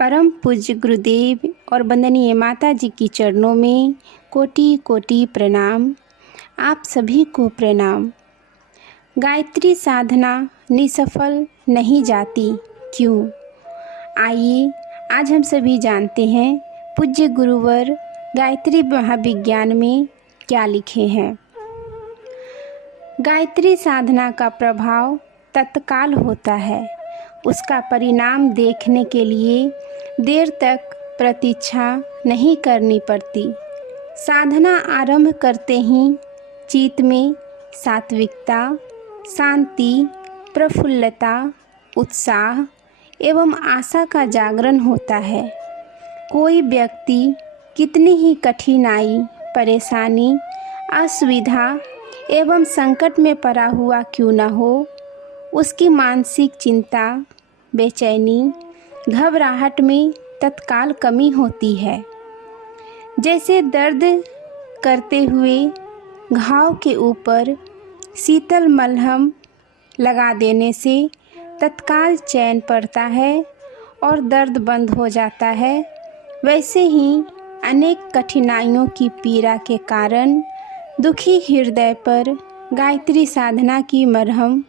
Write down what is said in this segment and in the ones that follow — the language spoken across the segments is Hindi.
परम पूज्य गुरुदेव और वंदनीय माता जी की चरणों में कोटि कोटि प्रणाम। आप सभी को प्रणाम। गायत्री साधना निसफल नहीं जाती क्यों? आइए आज हम सभी जानते हैं पूज्य गुरुवर गायत्री महाविज्ञान में क्या लिखे हैं। गायत्री साधना का प्रभाव तत्काल होता है। उसका परिणाम देखने के लिए देर तक प्रतीक्षा नहीं करनी पड़ती। साधना आरंभ करते ही चित्त में सात्विकता, शांति, प्रफुल्लता, उत्साह एवं आशा का जागरण होता है। कोई व्यक्ति कितनी ही कठिनाई, परेशानी, असुविधा एवं संकट में पड़ा हुआ क्यों न हो, उसकी मानसिक चिंता, बेचैनी, घबराहट में तत्काल कमी होती है। जैसे दर्द करते हुए घाव के ऊपर शीतल मलहम लगा देने से तत्काल चैन पड़ता है और दर्द बंद हो जाता है, वैसे ही अनेक कठिनाइयों की पीड़ा के कारण दुखी हृदय पर गायत्री साधना की मरहम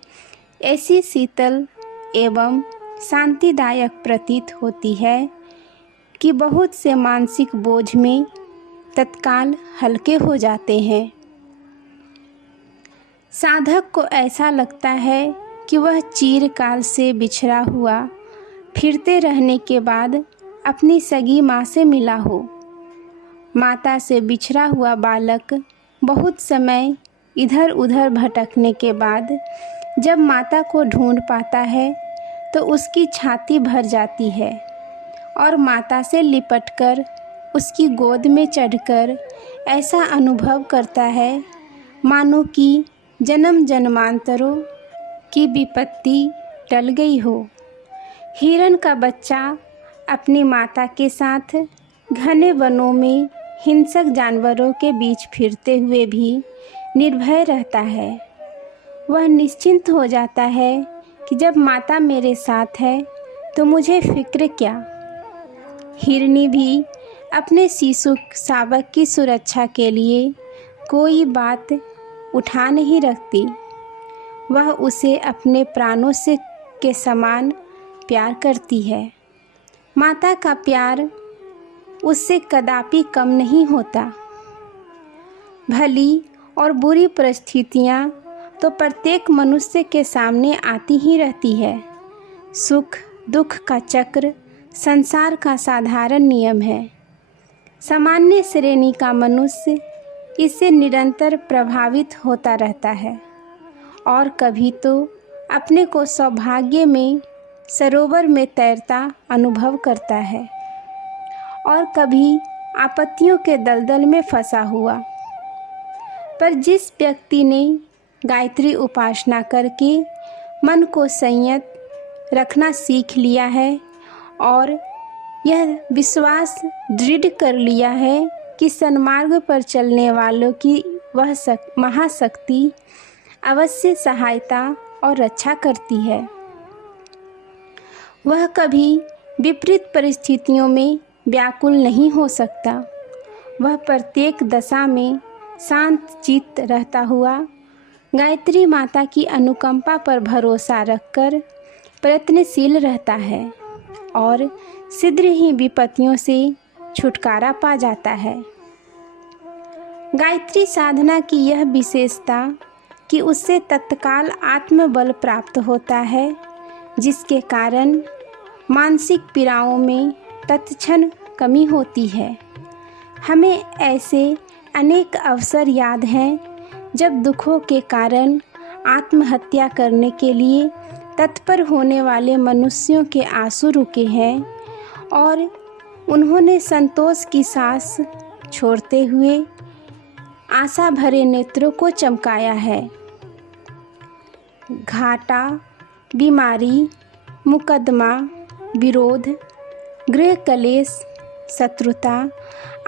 ऐसी शीतल एवं शांतिदायक प्रतीत होती है कि बहुत से मानसिक बोझ में तत्काल हल्के हो जाते हैं। साधक को ऐसा लगता है कि वह चिरकाल से बिछड़ा हुआ फिरते रहने के बाद अपनी सगी माँ से मिला हो। माता से बिछड़ा हुआ बालक बहुत समय इधर उधर भटकने के बाद जब माता को ढूंढ पाता है तो उसकी छाती भर जाती है और माता से लिपटकर उसकी गोद में चढ़कर ऐसा अनुभव करता है मानो कि जन्म जन्मांतरों की विपत्ति टल गई हो। हिरण का बच्चा अपनी माता के साथ घने वनों में हिंसक जानवरों के बीच फिरते हुए भी निर्भय रहता है। वह निश्चिंत हो जाता है कि जब माता मेरे साथ है तो मुझे फिक्र क्या। हिरनी भी अपने शिशु शावक की सुरक्षा के लिए कोई बात उठा नहीं रखती। वह उसे अपने प्राणों से के समान प्यार करती है। माता का प्यार उससे कदापि कम नहीं होता। भली और बुरी परिस्थितियाँ तो प्रत्येक मनुष्य के सामने आती ही रहती है। सुख दुख का चक्र संसार का साधारण नियम है। सामान्य श्रेणी का मनुष्य इससे निरंतर प्रभावित होता रहता है और कभी तो अपने को सौभाग्य में सरोवर में तैरता अनुभव करता है और कभी आपत्तियों के दलदल में फंसा हुआ। पर जिस व्यक्ति ने गायत्री उपासना करके मन को संयत रखना सीख लिया है और यह विश्वास दृढ़ कर लिया है कि सन्मार्ग पर चलने वालों की वह महाशक्ति अवश्य सहायता और रक्षा करती है, वह कभी विपरीत परिस्थितियों में व्याकुल नहीं हो सकता। वह प्रत्येक दशा में शांत चित्त रहता हुआ गायत्री माता की अनुकंपा पर भरोसा रखकर प्रयत्नशील रहता है और शीघ्र ही विपत्तियों से छुटकारा पा जाता है। गायत्री साधना की यह विशेषता कि उससे तत्काल आत्मबल प्राप्त होता है, जिसके कारण मानसिक पीड़ाओं में तत्क्षण कमी होती है। हमें ऐसे अनेक अवसर याद हैं जब दुखों के कारण आत्महत्या करने के लिए तत्पर होने वाले मनुष्यों के आंसू रुके हैं और उन्होंने संतोष की सांस छोड़ते हुए आशा भरे नेत्रों को चमकाया है। घाटा, बीमारी, मुकदमा, विरोध, गृह कलेश, शत्रुता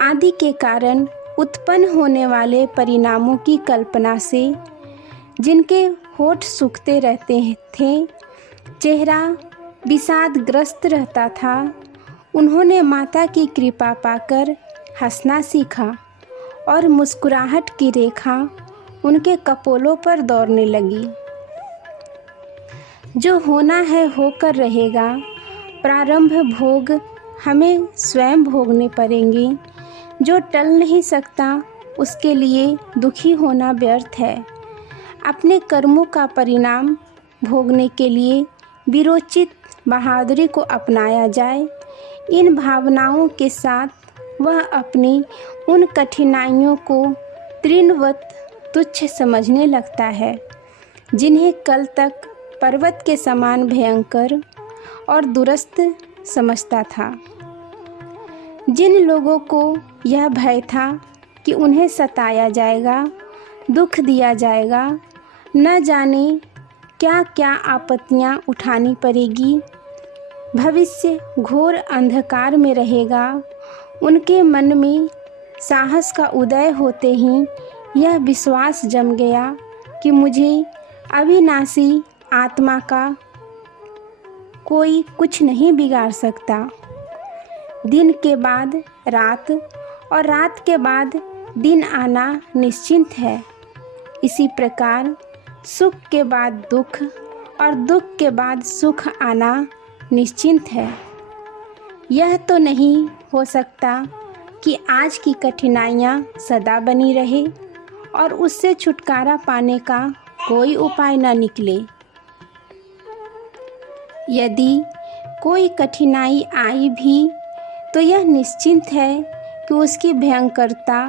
आदि के कारण उत्पन्न होने वाले परिणामों की कल्पना से जिनके होठ सूखते रहते थे, चेहरा विषादग्रस्त रहता था, उन्होंने माता की कृपा पाकर हंसना सीखा और मुस्कुराहट की रेखा उनके कपोलों पर दौड़ने लगी। जो होना है होकर रहेगा, प्रारंभ भोग हमें स्वयं भोगने पड़ेंगे। जो टल नहीं सकता उसके लिए दुखी होना व्यर्थ है। अपने कर्मों का परिणाम भोगने के लिए वीरोचित बहादुरी को अपनाया जाए। इन भावनाओं के साथ वह अपनी उन कठिनाइयों को तृणवत तुच्छ समझने लगता है जिन्हें कल तक पर्वत के समान भयंकर और दुरस्त समझता था। जिन लोगों को यह भय था कि उन्हें सताया जाएगा, दुख दिया जाएगा, न जाने क्या क्या आपत्तियां उठानी पड़ेगी, भविष्य घोर अंधकार में रहेगा, उनके मन में साहस का उदय होते ही यह विश्वास जम गया कि मुझे अविनाशी आत्मा का कोई कुछ नहीं बिगाड़ सकता। दिन के बाद रात और रात के बाद दिन आना निश्चिंत है। इसी प्रकार सुख के बाद दुख और दुख के बाद सुख आना निश्चिंत है। यह तो नहीं हो सकता कि आज की कठिनाइयाँ सदा बनी रहे और उससे छुटकारा पाने का कोई उपाय न निकले। यदि कोई कठिनाई आई भी तो यह निश्चिंत है कि उसकी भयंकरता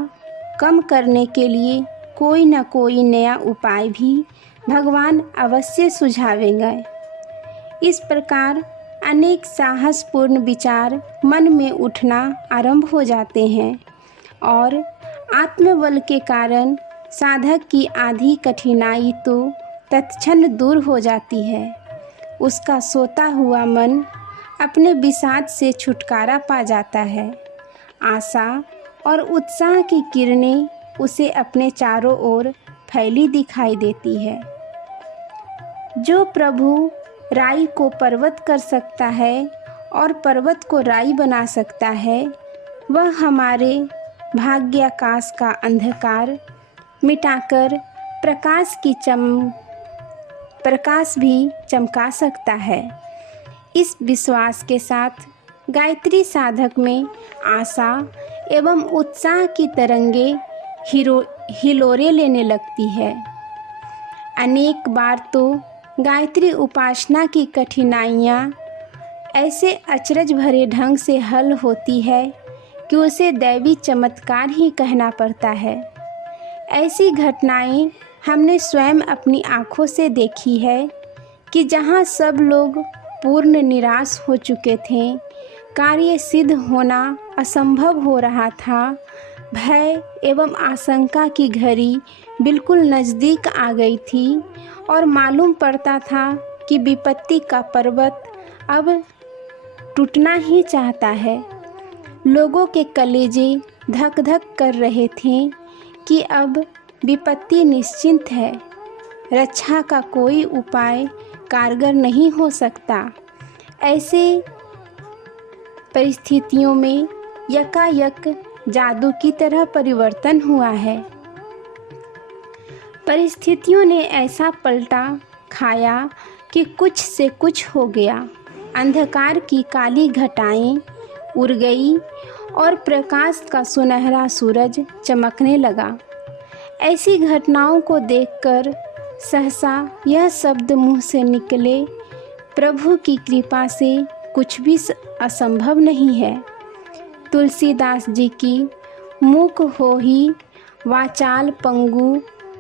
कम करने के लिए कोई न कोई नया उपाय भी भगवान अवश्य सुझावेंगे। इस प्रकार अनेक साहसपूर्ण विचार मन में उठना आरंभ हो जाते हैं और आत्मबल के कारण साधक की आधी कठिनाई तो तत्क्षण दूर हो जाती है। उसका सोता हुआ मन अपने विषाद से छुटकारा पा जाता है। आशा और उत्साह की किरणें उसे अपने चारों ओर फैली दिखाई देती है। जो प्रभु राई को पर्वत कर सकता है और पर्वत को राई बना सकता है, वह हमारे भाग्याकाश का अंधकार मिटाकर प्रकाश भी चमका सकता है। इस विश्वास के साथ गायत्री साधक में आशा एवं उत्साह की तरंगे हिलोरे लेने लगती है। अनेक बार तो गायत्री उपासना की कठिनाइयाँ ऐसे अचरज भरे ढंग से हल होती है कि उसे दैवी चमत्कार ही कहना पड़ता है। ऐसी घटनाएं हमने स्वयं अपनी आँखों से देखी है कि जहाँ सब लोग पूर्ण निराश हो चुके थे, कार्य सिद्ध होना असंभव हो रहा था, भय एवं आशंका की घड़ी बिल्कुल नज़दीक आ गई थी और मालूम पड़ता था कि विपत्ति का पर्वत अब टूटना ही चाहता है। लोगों के कलेजे धक धक कर रहे थे कि अब विपत्ति निश्चिंत है, रक्षा का कोई उपाय कारगर नहीं हो सकता। ऐसे परिस्थितियों में यकायक जादू की तरह परिवर्तन हुआ है। परिस्थितियों ने ऐसा पलटा खाया कि कुछ से कुछ हो गया। अंधकार की काली घटाएं उड़ गई और प्रकाश का सुनहरा सूरज चमकने लगा। ऐसी घटनाओं को देखकर सहसा यह शब्द मुँह से निकले, प्रभु की कृपा से कुछ भी असंभव नहीं है। तुलसीदास जी की मूक होहि वाचाल पंगु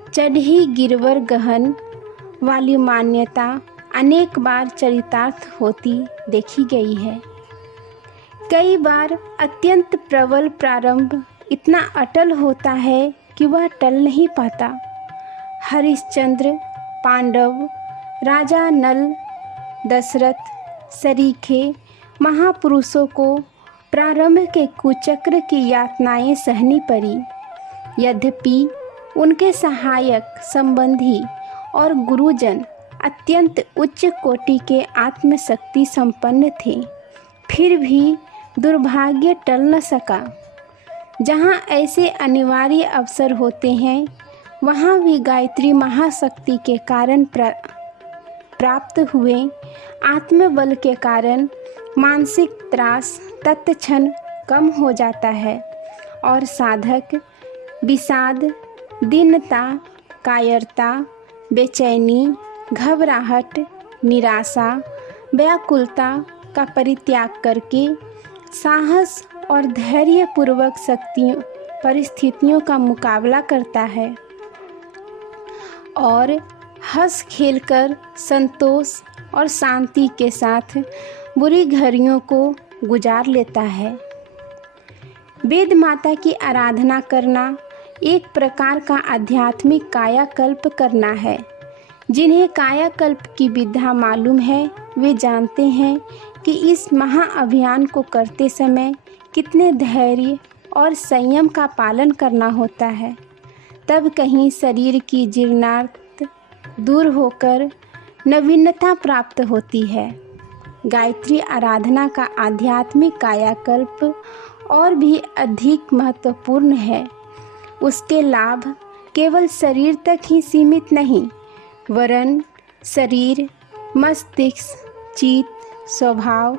चढ़ी गिरवर गहन वाली मान्यता अनेक बार चरितार्थ होती देखी गई है। कई बार अत्यंत प्रबल प्रारंभ इतना अटल होता है कि वह टल नहीं पाता। हरिश्चंद्र, पांडव, राजा नल, दशरथ सरीखे महापुरुषों को प्रारंभ के कुचक्र की यातनाएं सहनी पड़ी। यद्यपि उनके सहायक, संबंधी और गुरुजन अत्यंत उच्च कोटि के आत्मशक्ति संपन्न थे, फिर भी दुर्भाग्य टल न सका। जहाँ ऐसे अनिवार्य अवसर होते हैं वहाँ भी गायत्री महाशक्ति के कारण प्राप्त हुए आत्मबल के कारण मानसिक त्रास तत्क्षण कम हो जाता है और साधक विषाद, दीनता, कायरता, बेचैनी, घबराहट, निराशा, व्याकुलता का परित्याग करके साहस और धैर्यपूर्वक परिस्थितियों का मुकाबला करता है और हंस खेलकर संतोष और शांति के साथ बुरी घड़ियों को गुजार लेता है। वेद माता की आराधना करना एक प्रकार का आध्यात्मिक कायाकल्प करना है। जिन्हें कायाकल्प की विद्या मालूम है वे जानते हैं कि इस महाअभियान को करते समय कितने धैर्य और संयम का पालन करना होता है। तब कहीं शरीर की जीर्णार्थ दूर होकर नवीनता प्राप्त होती है। गायत्री आराधना का आध्यात्मिक कायाकल्प और भी अधिक महत्वपूर्ण है। उसके लाभ केवल शरीर तक ही सीमित नहीं, वरन शरीर, मस्तिष्क, चित्त, स्वभाव,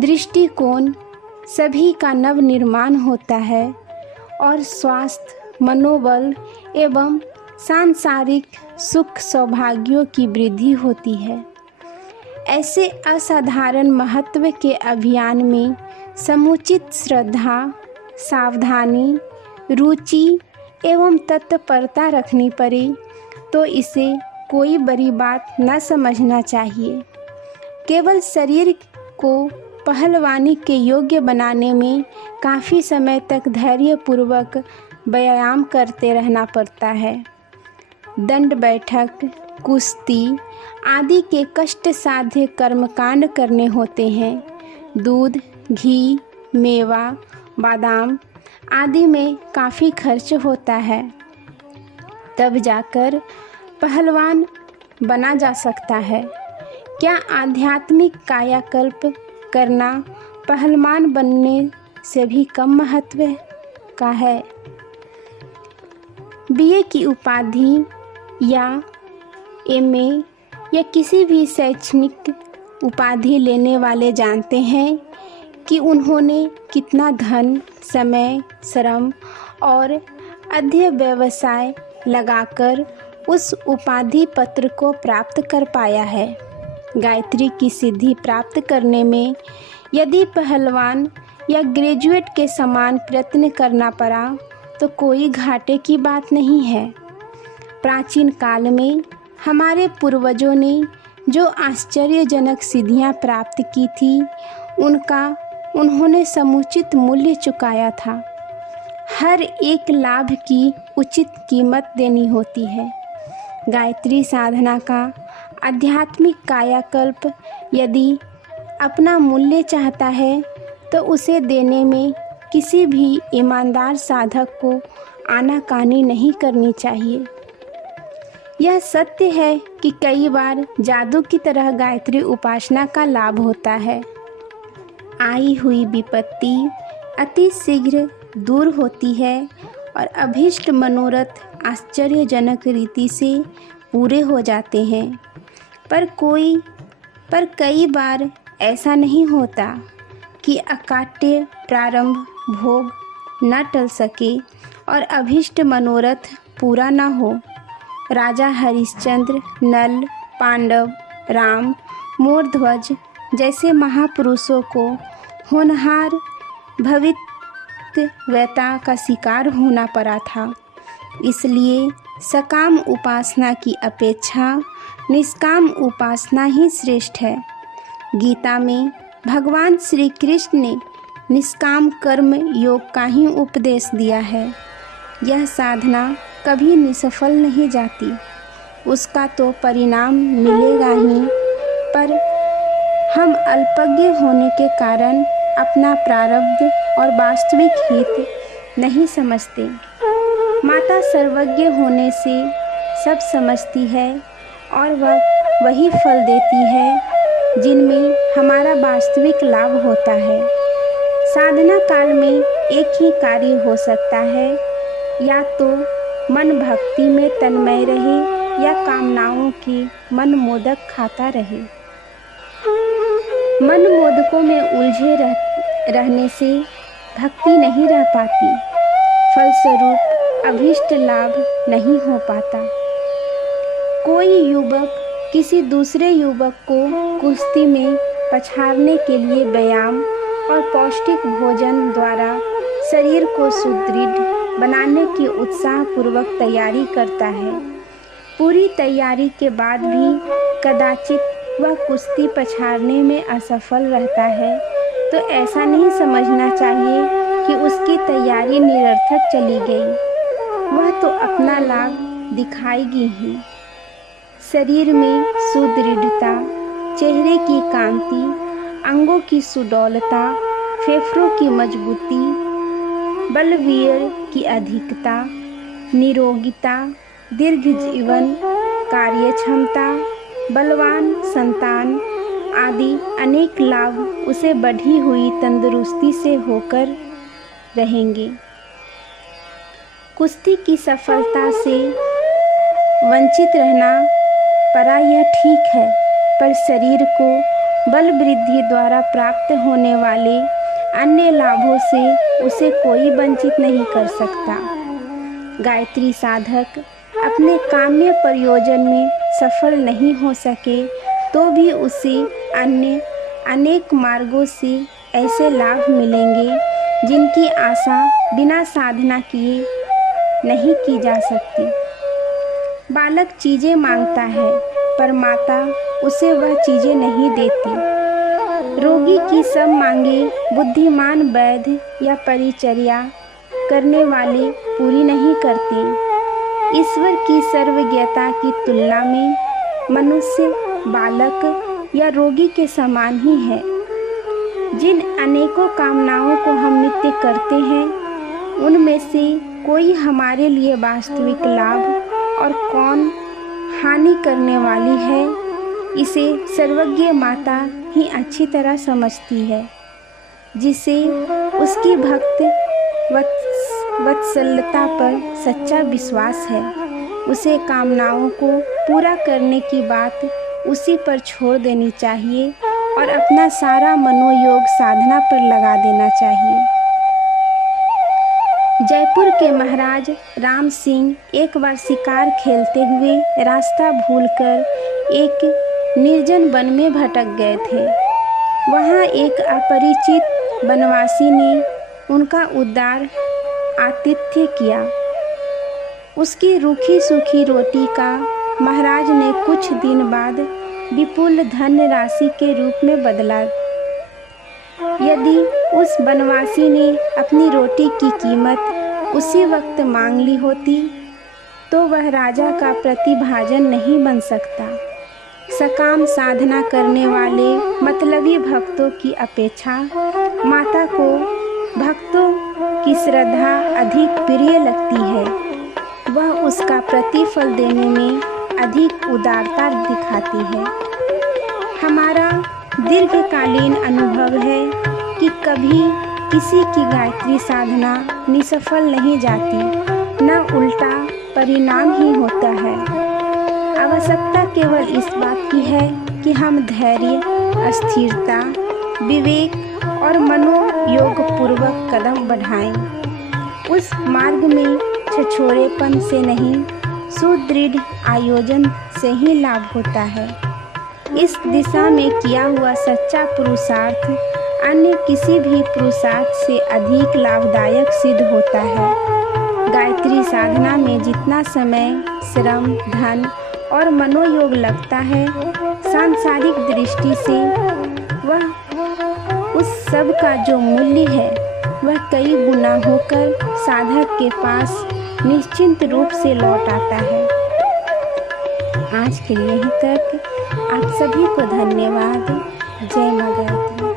दृष्टिकोण सभी का नव निर्माण होता है और स्वास्थ्य, मनोबल एवं सांसारिक सुख सौभाग्यों की वृद्धि होती है। ऐसे असाधारण महत्व के अभियान में समुचित श्रद्धा, सावधानी, रुचि एवं तत्परता रखनी पड़े तो इसे कोई बड़ी बात न समझना चाहिए। केवल शरीर को पहलवानी के योग्य बनाने में काफ़ी समय तक धैर्यपूर्वक व्यायाम करते रहना पड़ता है। दंड बैठक, कुश्ती आदि के कष्ट साध्य कर्मकांड करने होते हैं। दूध, घी, मेवा, बादाम आदि में काफ़ी खर्च होता है, तब जाकर पहलवान बना जा सकता है। क्या आध्यात्मिक कायाकल्प करना पहलवान बनने से भी कम महत्व का है? बीए की उपाधि या एमए या किसी भी शैक्षणिक उपाधि लेने वाले जानते हैं कि उन्होंने कितना धन, समय, श्रम और अध्यवसाय लगाकर उस उपाधि पत्र को प्राप्त कर पाया है। गायत्री की सिद्धि प्राप्त करने में यदि पहलवान या ग्रेजुएट के समान प्रयत्न करना पड़ा तो कोई घाटे की बात नहीं है। प्राचीन काल में हमारे पूर्वजों ने जो आश्चर्यजनक सिद्धियां प्राप्त की थी उन्होंने समुचित मूल्य चुकाया था। हर एक लाभ की उचित कीमत देनी होती है। गायत्री साधना का आध्यात्मिक कायाकल्प यदि अपना मूल्य चाहता है तो उसे देने में किसी भी ईमानदार साधक को आनाकानी नहीं करनी चाहिए। यह सत्य है कि कई बार जादू की तरह गायत्री उपासना का लाभ होता है। आई हुई विपत्ति अति शीघ्र दूर होती है और अभीष्ट मनोरथ आश्चर्यजनक रीति से पूरे हो जाते हैं। पर कई बार ऐसा नहीं होता कि अकाट्य प्रारंभ भोग न टल सके और अभीष्ट मनोरथ पूरा न हो। राजा हरिश्चंद्र, नल, पांडव, राम, मोरध्वज जैसे महापुरुषों को होनहार भवितव्यता का शिकार होना पड़ा था। इसलिए सकाम उपासना की अपेक्षा निष्काम उपासना ही श्रेष्ठ है। गीता में भगवान श्री कृष्ण ने निष्काम कर्म योग का ही उपदेश दिया है। यह साधना कभी निष्फल नहीं जाती, उसका तो परिणाम मिलेगा ही, पर हम अल्पज्ञ होने के कारण अपना प्रारब्ध और वास्तविक हित नहीं समझते। माता सर्वज्ञ होने से सब समझती है और वह वही फल देती है जिनमें हमारा वास्तविक लाभ होता है। साधना काल में एक ही कार्य हो सकता है, या तो मन भक्ति में तन्मय रहे या कामनाओं की मन मोदक खाता रहे। मन मोदकों में उलझे रहने से भक्ति नहीं रह पाती, फलस्वरूप अभीष्ट लाभ नहीं हो पाता। कोई युवक किसी दूसरे युवक को कुश्ती में पछाड़ने के लिए व्यायाम और पौष्टिक भोजन द्वारा शरीर को सुदृढ़ बनाने की उत्साहपूर्वक तैयारी करता है। पूरी तैयारी के बाद भी कदाचित वह कुश्ती पछाड़ने में असफल रहता है, तो ऐसा नहीं समझना चाहिए कि उसकी तैयारी निरर्थक चली गई। वह तो अपना लाभ दिखाएगी ही। शरीर में सुदृढ़ता, चेहरे की कांति, अंगों की सुडौलता, फेफड़ों की मजबूती, बलवीर की अधिकता, निरोगिता, दीर्घ जीवन, कार्य क्षमता, बलवान संतान आदि अनेक लाभ उसे बढ़ी हुई तंदुरुस्ती से होकर रहेंगे। कुश्ती की सफलता से वंचित रहना परा यह ठीक है, पर शरीर को बल वृद्धि द्वारा प्राप्त होने वाले अन्य लाभों से उसे कोई वंचित नहीं कर सकता। गायत्री साधक अपने काम्य प्रयोजन में सफल नहीं हो सके तो भी उसे अन्य अनेक मार्गों से ऐसे लाभ मिलेंगे जिनकी आशा बिना साधना किए नहीं की जा सकती। बालक चीज़ें मांगता है पर माता उसे वह चीज़ें नहीं देती। रोगी की सब मांगे बुद्धिमान वैद्य या परिचर्या करने वाले पूरी नहीं करते। ईश्वर की सर्वज्ञता की तुलना में मनुष्य बालक या रोगी के समान ही है। जिन अनेकों कामनाओं को हम नित्य करते हैं, उनमें से कोई हमारे लिए वास्तविक लाभ और कौन हानि करने वाली है, इसे सर्वज्ञ माता ही अच्छी तरह समझती है। जिसे उसकी भक्त वत्सलता पर सच्चा विश्वास है, उसे कामनाओं को पूरा करने की बात उसी पर छोड़ देनी चाहिए और अपना सारा मनोयोग साधना पर लगा देना चाहिए। जयपुर के महाराज राम सिंह एक बार शिकार खेलते हुए रास्ता भूलकर एक निर्जन वन में भटक गए थे। वहाँ एक अपरिचित वनवासी ने उनका उदार आतिथ्य किया। उसकी रूखी सूखी रोटी का महाराज ने कुछ दिन बाद विपुल धन राशि के रूप में बदला। यदि उस वनवासी ने अपनी रोटी की कीमत उसी वक्त मांग ली होती तो वह राजा का प्रतिभाजन नहीं बन सकता। सकाम साधना करने वाले मतलबी भक्तों की अपेक्षा माता को भक्तों की श्रद्धा अधिक प्रिय लगती है। वह उसका प्रतिफल देने में अधिक उदारता दिखाती है। हमारा दीर्घकालीन अनुभव है कि कभी किसी की गायत्री साधना निसफल नहीं जाती, न उल्टा परिणाम ही होता है। आवश्यकता केवल इस बात की है कि हम धैर्य, स्थिरता, विवेक और मनोयोग पूर्वक कदम बढ़ाएं। उस मार्ग में छछोरेपन से नहीं, सुदृढ़ आयोजन से ही लाभ होता है। इस दिशा में किया हुआ सच्चा पुरुषार्थ अन्य किसी भी पुरुषार्थ से अधिक लाभदायक सिद्ध होता है। गायत्री साधना में जितना समय, श्रम, धन और मनोयोग लगता है, सांसारिक दृष्टि से वह उस सब का जो मूल्य है वह कई गुना होकर साधक के पास निश्चिंत रूप से लौट आता है। आज के लिए यहीं तक। आप सभी को धन्यवाद। जय मां गायत्री।